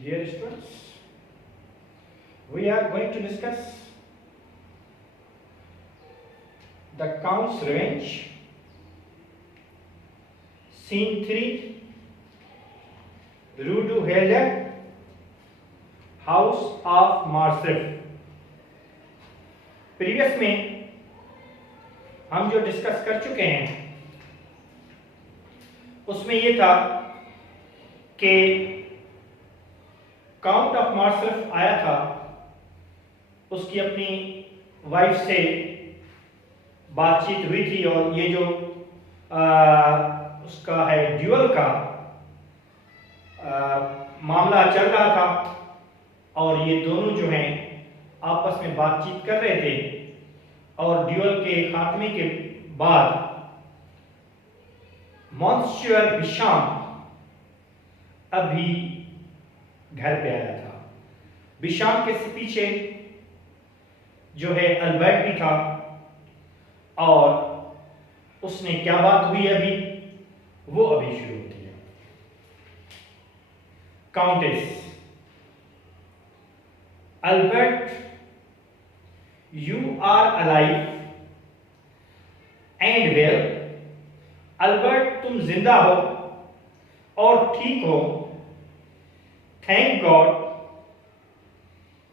Dear students, we are going to discuss the Count's Revenge, Scene 3, Rudu Helder, House of Marsrif. Previous में हम जो discuss कर चुके हैं उसमें ये था कि काउंट ऑफ मार्सरफ आया था, उसकी अपनी वाइफ से बातचीत हुई थी और ये जो उसका है ड्यूअल का मामला चल रहा था और ये दोनों जो हैं आपस में बातचीत कर रहे थे और ड्यूअल के खात्मे के बाद मॉन्स्टर बिशाम अभी घर पे आया था। बिशाम के पीछे जो है अल्बर्ट भी था और उसने क्या बात हुई अभी वो अभी शुरू होती है। Countess Albert, you are alive and well. Albert तुम जिंदा हो और ठीक हो। Thank God.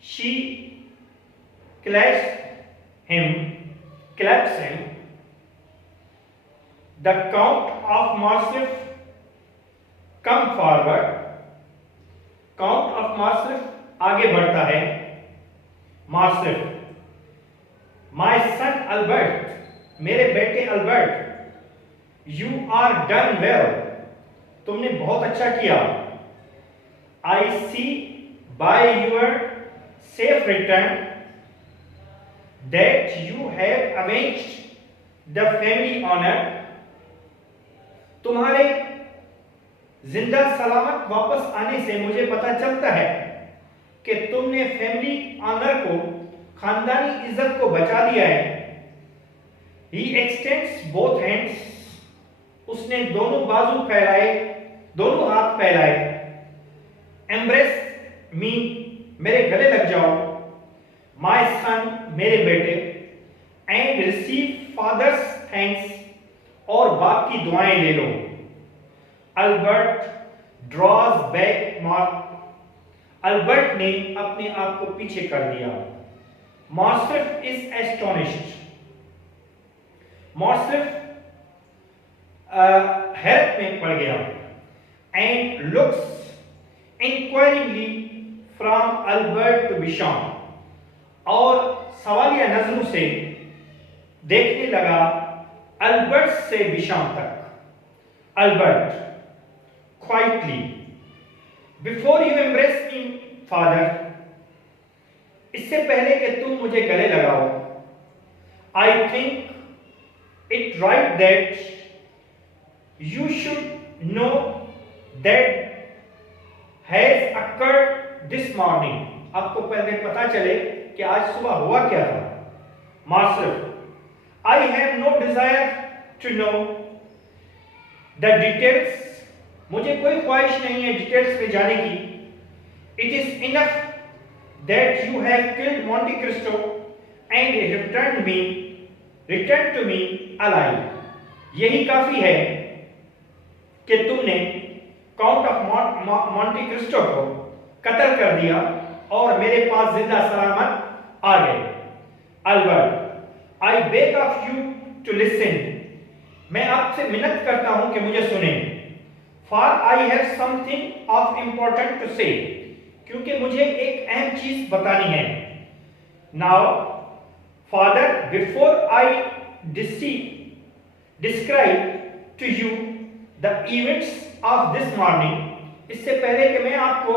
She claps him. The Count of Marsrif come forward. Count of Marsrif आगे बढ़ता है। Marsrif, my son Albert, मेरे बेटे Albert, you are done well. तुमने बहुत अच्छा किया। I see by your safe return that you have avenged the family honor. तुम्हारे जिंदा सलामत वापस आने से मुझे पता चलता है कि तुमने फैमिली ऑनर को, खानदानी इज्जत को बचा लिया है। He extends both hands. उसने दोनों बाजू फैलाए, दोनों हाथ फैलाए। Embrace me, मेरे गले लग जाओ। My son, मेरे बेटे। And receive father's thanks, और बाप की दुआएं ले लो। Albert draws back. अल्बर्ट ने अपने आप को पीछे कर दिया। Marsrif is astonished. Marsrif हैरत में पड़ गया and looks inquiringly from Albert to Bisham, और सवालिया नजरों से देखने लगा अल्बर्ट से बिशाम तक। Albert, quietly, before you embrace me, father, इससे पहले कि तुम मुझे गले लगाओ, I think it right that you should know that has occurred this morning. आपको पहले पता चले कि आज सुबह हुआ क्या था। Marsrif, I have no desire to know the details. मुझे कोई ख्वाहिश नहीं है डिटेल्स में जाने की। It is enough that you have killed Monte Cristo and returned to me alive. यही काफी है कि तुमने काउंट ऑफ मॉन्टे क्रिस्टो को कत्ल कर दिया और मेरे पास जिंदा सलामत आ गए। Albert, I beg of you to listen. मैं आपसे मिन्नत करता हूं कि मुझे सुने। For I have something of important to say. क्योंकि मुझे एक अहम चीज बतानी है। Now, Father, before I describe to you the events of this morning, इससे पहले कि मैं आपको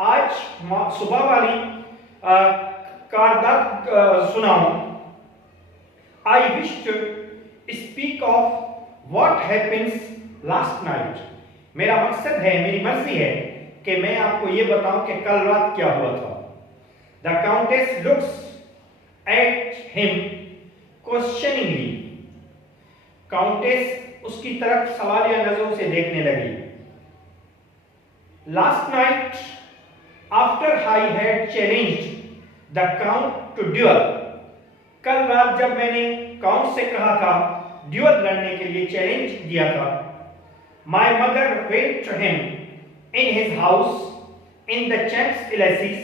आज सुबह वाली कारदात सुनाऊं, I wish to speak of what happens last night. मेरा मकसद है, मेरी मर्जी है कि मैं आपको ये बताऊं कि कल रात क्या हुआ था। The Countess looks at him questioningly. Countess उसकी तरफ सवालिया नजरों से देखने लगी। Last night after I had challenged the count to duel. कल रात जब मैंने काउंट से कहा था ड्यूअल लड़ने के लिए चैलेंज दिया था, my mother went to him in his house in the Champs-Élysées.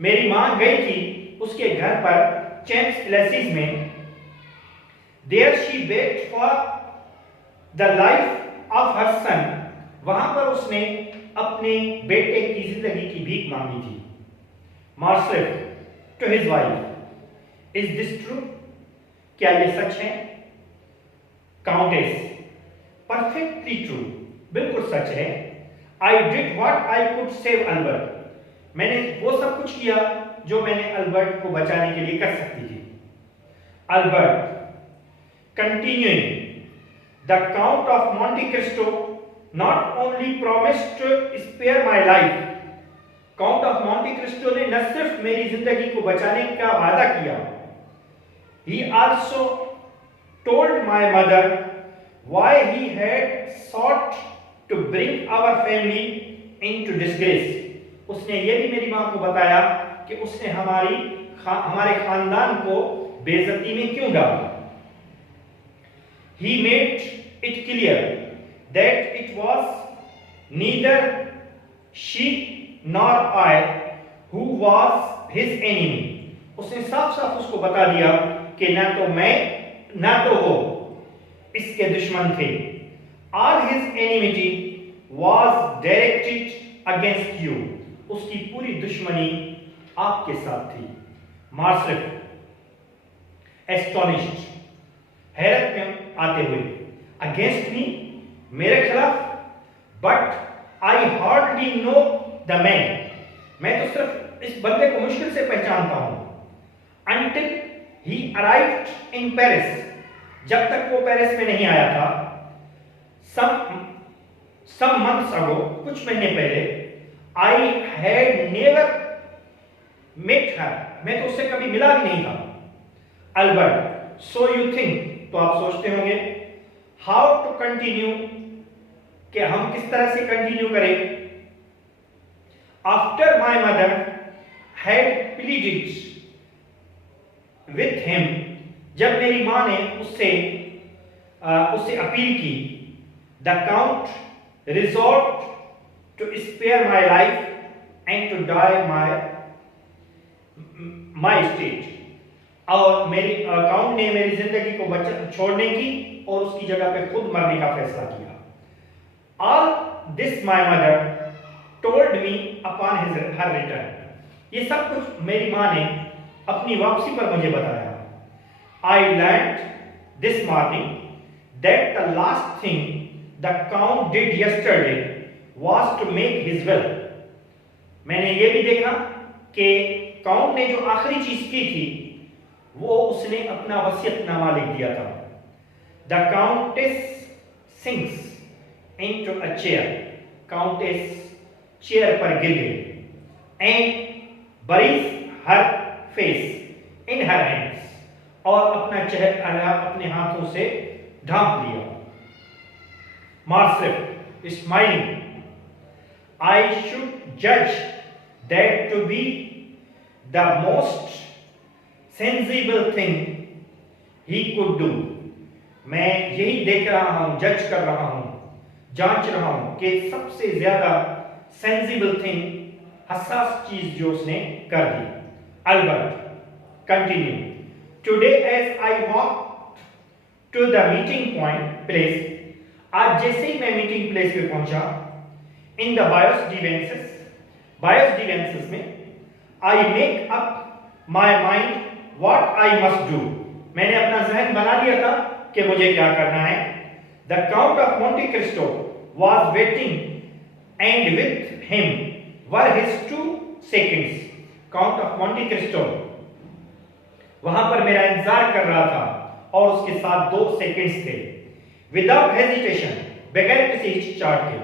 मेरी मां गई थी उसके घर पर Champs-Élysées में. There she begged for the life of her son. वहां पर उसने अपने बेटे की जिंदगी की भीख मांगी थी. Marshal to his wife, is this true? क्या ये सच है? Countess, perfectly true. बिल्कुल सच है. I did what I could save Albert. मैंने वो सब कुछ किया जो मैंने अल्बर्ट को बचाने के लिए कर सकती थी. Albert, continuing, the Count of Monte Cristo not only promised to spare my life. Count of Monte Christo ने न सिर्फ मेरी जिंदगी को बचाने का वादा किया, he also told my mother why he had sought to bring our family into disgrace. उसने ये भी मेरी मां को बताया कि उसने हमारे खानदान को बेइज्जती में क्यों डाला. He made it clear that it was neither she nor I who was his enemy. उसने साफ साफ उसको बता दिया कि ना तो मैं ना तो वो इसके दुश्मन थे. All his enmity was directed against you. उसकी पूरी दुश्मनी आपके साथ थी. मार्शल, astonished, हैरत में आते हुए, against me, मेरे खिलाफ, but I hardly know the man. मैं तो सिर्फ इस बंदे को मुश्किल से पहचानता हूं. Until he arrived in Paris, जब तक वो पेरिस में नहीं आया था. Some months ago, कुछ महीने पहले, I had never met her. मैं तो उससे कभी मिला भी नहीं था. Albert, so you think, तो आप सोचते होंगे, how to continue, कि हम किस तरह से कंटिन्यू करें. After my mother had pleaded with him, जब मेरी मां ने उससे अपील की, the count resolved to spare my life and to die my state. और मेरी काउंट ने मेरी जिंदगी को छोड़ने की और उसकी जगह पे खुद मरने का फैसला किया. All this my mother told me upon her return. ये सब कुछ मेरी मां ने अपनी वापसी पर मुझे बताया. I learned this morning that the last thing the count did yesterday was to make his will. मैंने ये भी देखा कि काउंट ने जो आखिरी चीज की थी वो उसने अपना वसीयतनामा लिख दिया था. The countess sinks into a chair. Countess chair पर गिर गई. And buries her face in her hands. और अपना चेहरा अपने हाथों से ढांप लिया. Marshal, smiling, I should judge that to be the most sensible thing he could do. मैं यही देख रहा हूं, जज कर रहा हूं, जांच रहा हूं कि सबसे ज्यादा सेंसिबल थिंग, हसास चीज जो उसने कर दी. Albert, continue. Today as I walked to the meeting place, आज जैसे ही मैं मीटिंग प्लेस पे पहुंचा, in the Bios Divensis में, I make up my mind what I must do. मैंने अपना जहन बना लिया था कि मुझे क्या करना है. The Count of Monte Cristo was waiting and with him were his 2 seconds. Count of Monte Cristo वहां पर मेरा इंतजार कर रहा था और उसके साथ 2 सेकंड्स थे. Without hesitation, बगैर किसी हिचकिचाहट के,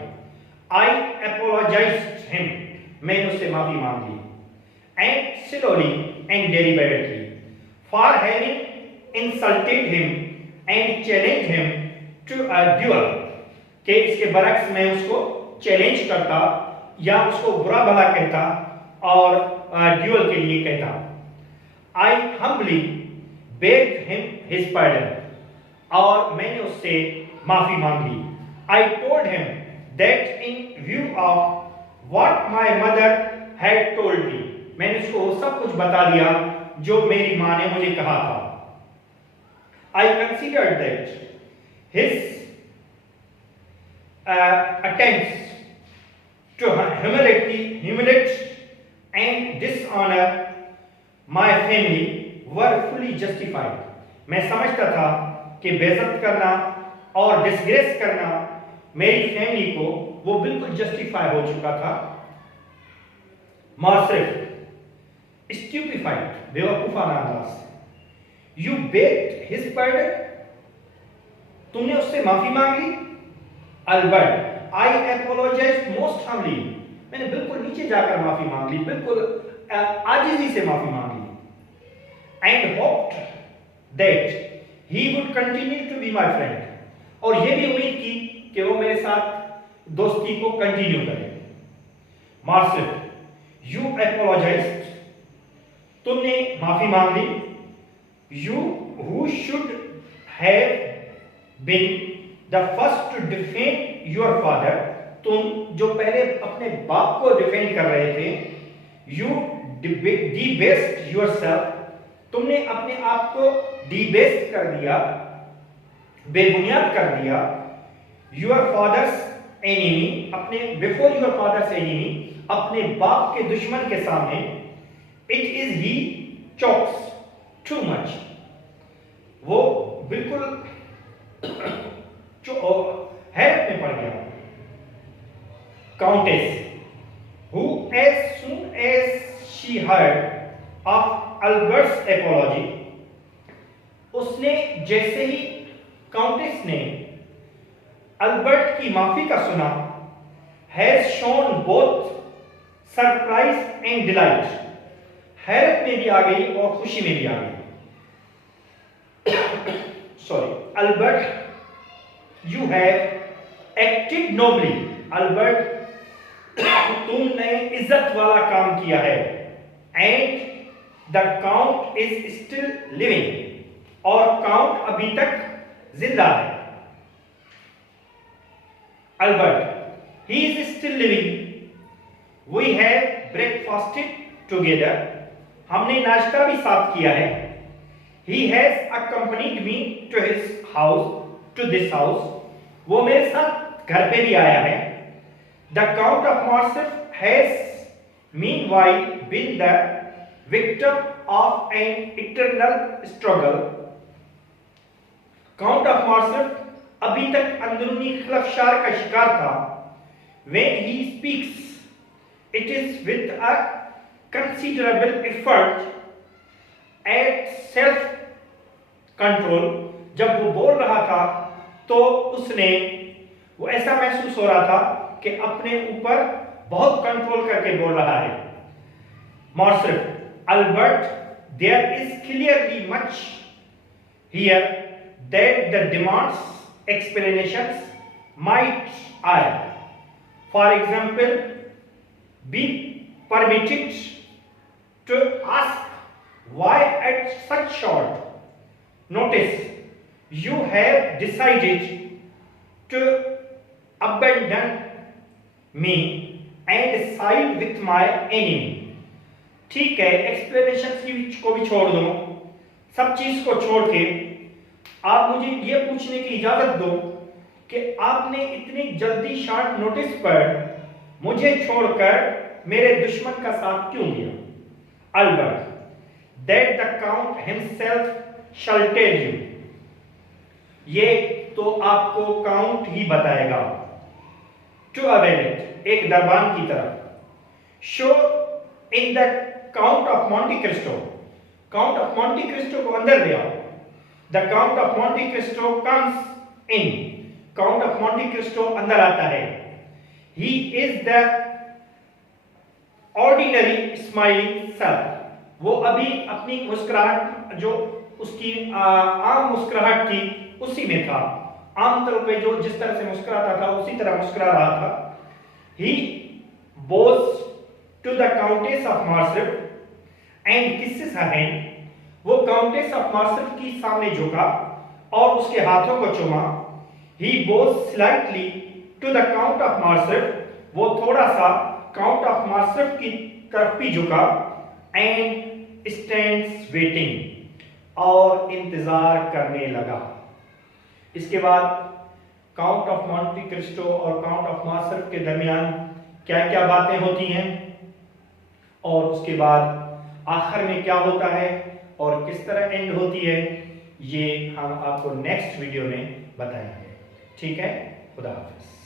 I apologized him. मैंने उससे माफी मांग ली. And slowly and deliberately, for having insulted him and challenged him to a duel. कि इसके बरक्स में उसको चैलेंज करता या उसको बुरा भला कहता और ड्यूअल के लिए कहता। I humbly begged him his pardon, और मैंने उससे माफी मांग ली। I told him that in view of what my mother had told me, मैंने उसको सब कुछ बता दिया जो मेरी मां ने मुझे कहा था। I considered that his attempts to humiliate and dishonor my family were fully justified, मैं समझता था कि बेइज्जत करना और डिसग्रेस करना मेरी फैमिली को वो बिल्कुल जस्टिफाई हो चुका था। मार्सिफ स्टूपिफाइड, बेवकूफाना अंदाज। यू बेग्ड हिज पार्डन, तुमने उससे माफी मांग ली। अल्बर्ट, आई अपोलोजाइज मोस्ट हम्बली, मैंने बिल्कुल नीचे जाकर माफी मांग ली, बिल्कुल आजिजी से माफी मांग ली। And hoped that he would continue to be my friend, और ये भी उम्मीद की कि वो मेरे साथ दोस्ती को कंटिन्यू करे। मार्सिफ, यू अपोलोजाइज्ड, तुमने माफी मांग ली। You who should have been the first to defend your father, तुम जो पहले अपने बाप को डिफेंड कर रहे थे। यू डिबेस्ड योरसेल्फ, तुमने अपने आप को डिबेस्ट कर दिया, बेबुनियाद कर दिया। योर फादर्स एनिमी, अपने बिफोर योर फादर्स एनिमी, अपने बाप के दुश्मन के सामने। It is he chalks too much, वो बिल्कुल हैरत में पड़ गया। Countess, who as soon as she heard of Albert's apology, उसने जैसे ही काउंटेस ने अल्बर्ट की माफी का सुना, has shown both surprise and delight, हैरत में भी आ गई और खुशी में भी आ गई। Sorry, Albert, you have acted nobly, Albert तुमने इज्जत वाला काम किया है। And the count is still living, और काउंट अभी तक जिंदा है। Albert, he is still living. We have breakfasted together, हमने नाश्ता भी साथ किया है। He has accompanied me to his house, to this house, वो मेरे साथ घर पे भी आया है। The Count of Morcerf has meanwhile been the victim of an eternal struggle. Count of Morcerf अभी तक अंदरूनी खिलफशार का शिकार था। When he speaks, it is with a considerable effort at self-control. जब वो बोल रहा था तो उसने वो ऐसा महसूस हो रहा था कि अपने ऊपर बहुत कंट्रोल करके बोल रहा है। Morcerf, Albert, there is clearly much here that the demands explanations might I, for example, be permitted to ask why at such short notice you have decided to abandon me and side with my enemy. ठीक है, explanation को भी छोड़ दो, सब चीज को छोड़ के आप मुझे ये पूछने की इजाजत दो कि आपने इतनी जल्दी शॉर्ट नोटिस पर मुझे छोड़कर मेरे दुश्मन का साथ क्यों लिया। Albert, that the count himself shall tell you, ये तो आपको काउंट ही बताएगा। टू अ वेलेट, एक दरबान की तरफ। Show in the count of Monte Cristo, Count of Monte Cristo को अंदर ले आओ। The count of Monte Cristo comes in, Count of Monte Cristo अंदर आता है। He is the ordinary smiling self, वो अभी अपनी मुस्कुराहट, जो उसकी आम मुस्कुराहट थी उसी में था। आमतौर पे जो जिस तरह से मुस्कुराता था उसी तरह मुस्कुरा रहा था। He bows to the countess of Morcerf and kisses her hand, वो काउंटेस ऑफ मार्सरिफ की सामने झुका और उसके हाथों को चूमा। He bows slightly to the count of Morcerf, वो थोड़ा सा काउंट ऑफ मार्सरिफ की तरफ भी झुका। एंड स्टैंड्स वेटिंग, और इंतजार करने लगा। इसके बाद काउंट ऑफ मॉन्टे क्रिस्टो और काउंट ऑफ मार्सरिफ के दरमियान क्या क्या बातें होती हैं, और उसके बाद आखिर में क्या होता है और किस तरह एंड होती है, ये हम आपको नेक्स्ट वीडियो में बताएंगे। ठीक है, खुदा हाफिज।